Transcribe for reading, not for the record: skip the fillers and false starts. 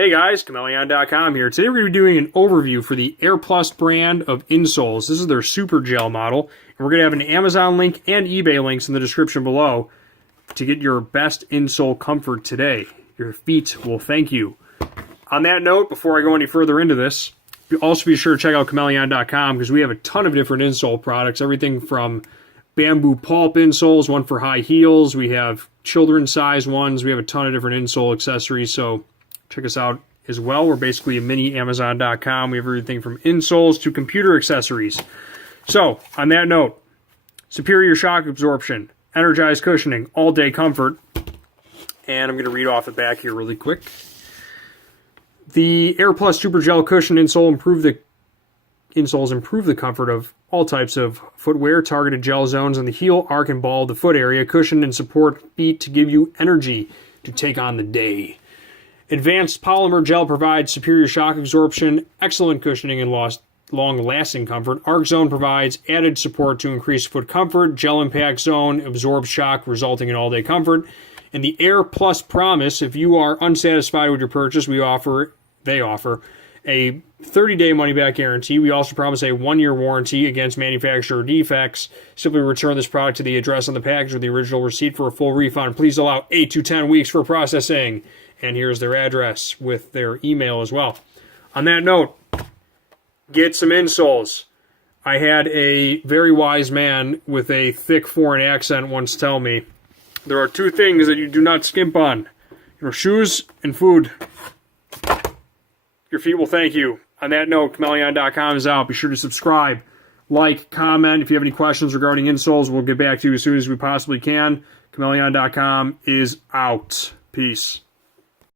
Hey guys, Chmelaeon.com here. Today we're going to be doing an overview for the Airplus brand of insoles. This is their super gel model, and we're going to have an Amazon link and eBay links in the description below to get your best insole comfort today. Your feet will thank you. On that note, before I go any further into this, also be sure to check out Chmelaeon.com because we have a ton of different insole products, everything from bamboo pulp insoles, one for high heels, we have children's size ones, we have a ton of different insole accessories, so check us out as well. We're basically a mini Amazon.com. We have everything from insoles to computer accessories. So, on that note, superior shock absorption, energized cushioning, all-day comfort, and I'm going to read off the back here really quick. The Airplus Super Gel Cushion insoles improve the comfort of all types of footwear, targeted gel zones on the heel, arc, and ball of the foot area, cushion and support feet to give you energy to take on the day. Advanced polymer gel provides superior shock absorption, excellent cushioning, and long-lasting comfort. Arc zone provides added support to increase foot comfort. Gel impact zone absorbs shock, resulting in all-day comfort. And the Airplus promise, if you are unsatisfied with your purchase, they offer a 30-day money-back guarantee. We also promise a 1-year warranty against manufacturer defects. Simply return this product to the address on the package with the original receipt for a full refund. Please allow 8 to 10 weeks for processing. And here's their address with their email as well. On that note, get some insoles. I had a very wise man with a thick foreign accent once tell me, there are two things that you do not skimp on. Your shoes and food. Your feet will thank you. On that note, Chmelaeon.com is out. Be sure to subscribe, like, comment. If you have any questions regarding insoles, we'll get back to you as soon as we possibly can. Chmelaeon.com is out. Peace.